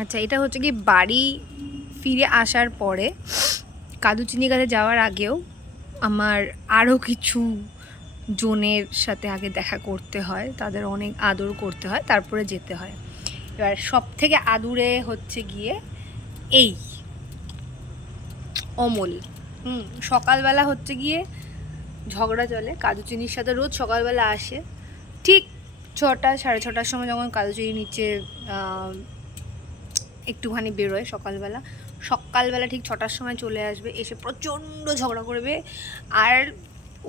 আচ্ছা, এটা হচ্ছে কি বাড়ি ফিরে আসার পরে কাদুচিনি গাছে যাওয়ার আগেও আমার আরও কিছু জনের সাথে আগে দেখা করতে হয়, তাদের অনেক আদর করতে হয়, তারপরে যেতে হয়। এবার সব থেকে আদুরে হচ্ছে গিয়ে এই অমল। সকালবেলা হচ্ছে গিয়ে ঝগড়া চলে, কাদুচিনির সাথে রোজ সকালবেলা আসে ঠিক 6টা 6:30টার সময়, যখন কাদুচিনি নিচে একটুখানি বেরোয় সকালবেলা, সকালবেলা ঠিক 6টার সময় চলে আসবে, এসে প্রচণ্ড ঝগড়া করবে। আর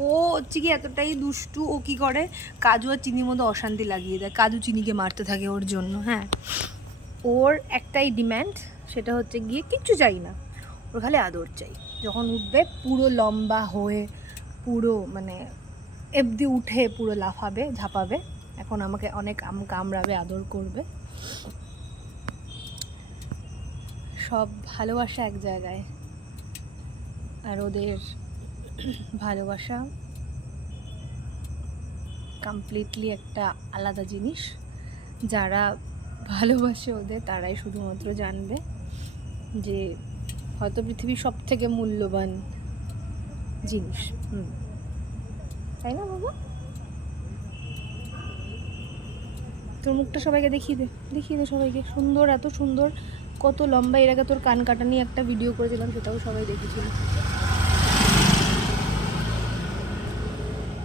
ও হচ্ছে কি এতটাই দুষ্টু, ও কী করে কাজু আর চিনির মধ্যে অশান্তি লাগিয়ে দেয়, কাজু চিনিকে মারতে থাকে ওর জন্য। হ্যাঁ, ওর একটাই ডিম্যান্ড, সেটা হচ্ছে গিয়ে কিচ্ছু চাই না, ওর খালি আদর চাই। যখন উঠবে পুরো লম্বা হয়ে পুরো মানে এফদি উঠে পুরো লাফাবে ঝাঁপাবে, এখন আমাকে অনেক কামড়াবে, আদর করবে। সব ভালোবাসা এক জায়গায়। আর ওদের ভালোবাসা কমপ্লিটলি একটা আলাদা জিনিস। যারা ভালোবাসে ওদের তারাই শুধুমাত্র জানবে যে হয়তো পৃথিবীর সব থেকে মূল্যবান জিনিস। তাই না বাবা? তোর মুখটা সবাইকে দেখিয়ে দে সবাইকে, সুন্দর, এত সুন্দর, কত লম্বা। এর আগে তোর কান কাটা নিয়ে একটা ভিডিও করেছিলাম, সেটাও সবাই দেখেছিল।